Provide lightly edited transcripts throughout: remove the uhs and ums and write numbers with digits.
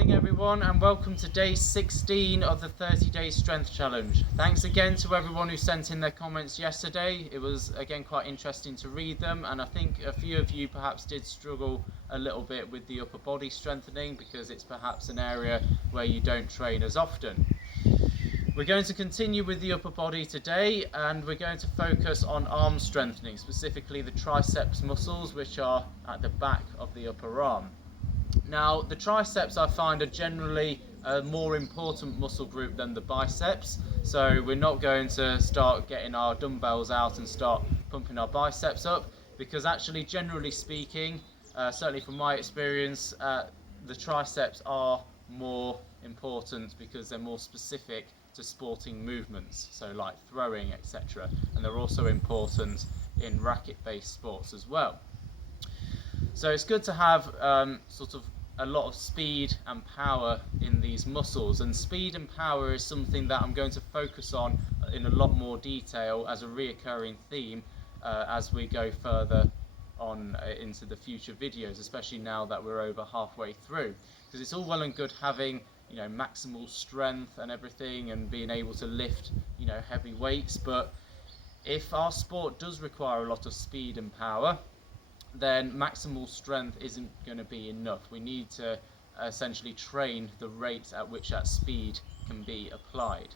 morning everyone, and welcome to day 16 of the 30-day strength challenge. Thanks again to everyone who sent in their comments yesterday. It was again quite interesting to read them, and I think a few of you perhaps did struggle a little bit with the upper body strengthening because it's perhaps an area where you don't train as often. We're going to continue with the upper body today, and we're going to focus on arm strengthening, specifically the triceps muscles, which are at the back of the upper arm. Now, the triceps I find are generally a more important muscle group than the biceps, so we're not going to start getting our dumbbells out and start pumping our biceps up, because actually, generally speaking, certainly from my experience, the triceps are more important because they're more specific to sporting movements, so like throwing, etc. And they're also important in racket-based sports as well. So it's good to have sort of a lot of speed and power in these muscles, and speed and power is something that I'm going to focus on in a lot more detail as a reoccurring theme as we go further on into the future videos, especially now that we're over halfway through, because it's all well and good having, you know, maximal strength and everything and being able to lift, you know, heavy weights, but if our sport does require a lot of speed and power, then maximal strength isn't going to be enough. We need to essentially train the rate at which that speed can be applied.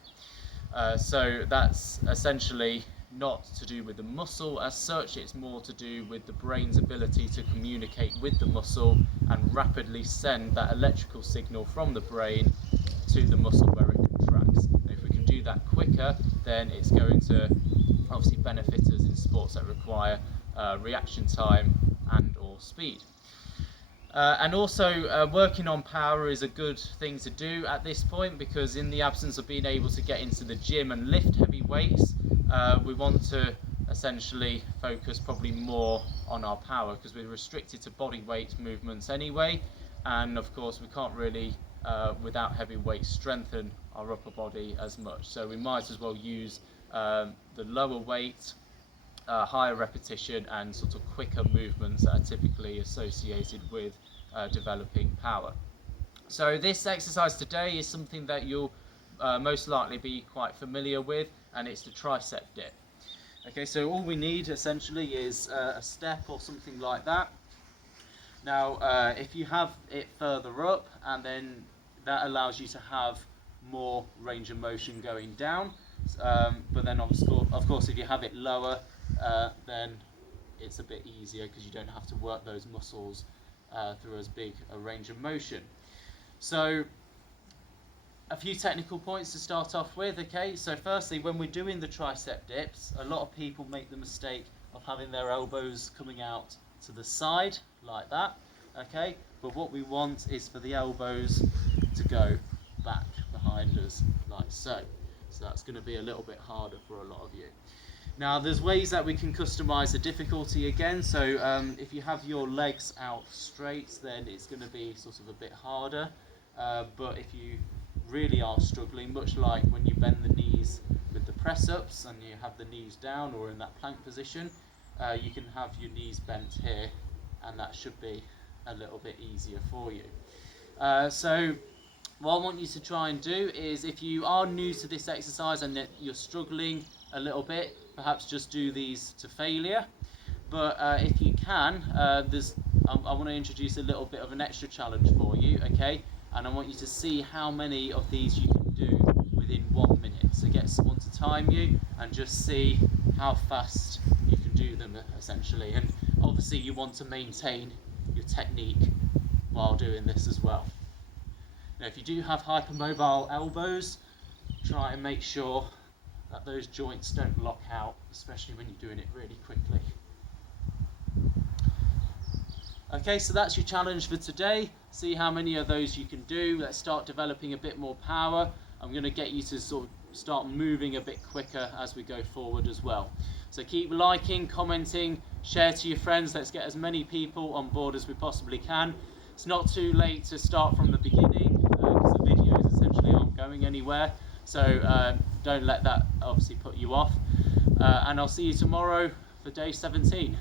So that's essentially not to do with the muscle as such, it's more to do with the brain's ability to communicate with the muscle and rapidly send that electrical signal from the brain to the muscle where it contracts. And if we can do that quicker, then it's going to obviously benefit us in sports that require reaction time and or speed. And also working on power is a good thing to do at this point, because in the absence of being able to get into the gym and lift heavy weights, we want to essentially focus probably more on our power, because we're restricted to body weight movements anyway, and of course we can't really without heavy weights strengthen our upper body as much, so we might as well use the lower weight, higher repetition and sort of quicker movements that are typically associated with developing power. So this exercise today is something that you'll most likely be quite familiar with, and it's the tricep dip. Okay, so all we need essentially is a step or something like that. Now if you have it further up, and then that allows you to have more range of motion going down, but then of course if you have it lower, then it's a bit easier because you don't have to work those muscles through as big a range of motion. So a few technical points to start off with. Okay, so firstly, when we're doing the tricep dips, a lot of people make the mistake of having their elbows coming out to the side like that. Okay, but what we want is for the elbows to go back behind us like so. So that's going to be a little bit harder for a lot of you. Now there's ways that we can customize the difficulty again, so if you have your legs out straight, then it's going to be sort of a bit harder, but if you really are struggling, much like when you bend the knees with the press-ups and you have the knees down or in that plank position, you can have your knees bent here, and that should be a little bit easier for you. So what I want you to try and do is, if you are new to this exercise and that you're struggling a little bit, perhaps just do these to failure. But if you can, I want to introduce a little bit of an extra challenge for you, okay? And I want you to see how many of these you can do within 1 minute. So get someone to time you and just see how fast you can do them, essentially. And obviously you want to maintain your technique while doing this as well. Now if you do have hypermobile elbows, try and make sure that those joints don't lock out, especially when you're doing it really quickly. Okay, so that's your challenge for today. See how many of those you can do. Let's start developing a bit more power. I'm going to get you to sort of start moving a bit quicker as we go forward as well. So keep liking, commenting, share to your friends. Let's get as many people on board as we possibly can. It's not too late to start from the beginning because the videos essentially aren't going anywhere. So don't let that obviously put you off. And I'll see you tomorrow for day 17.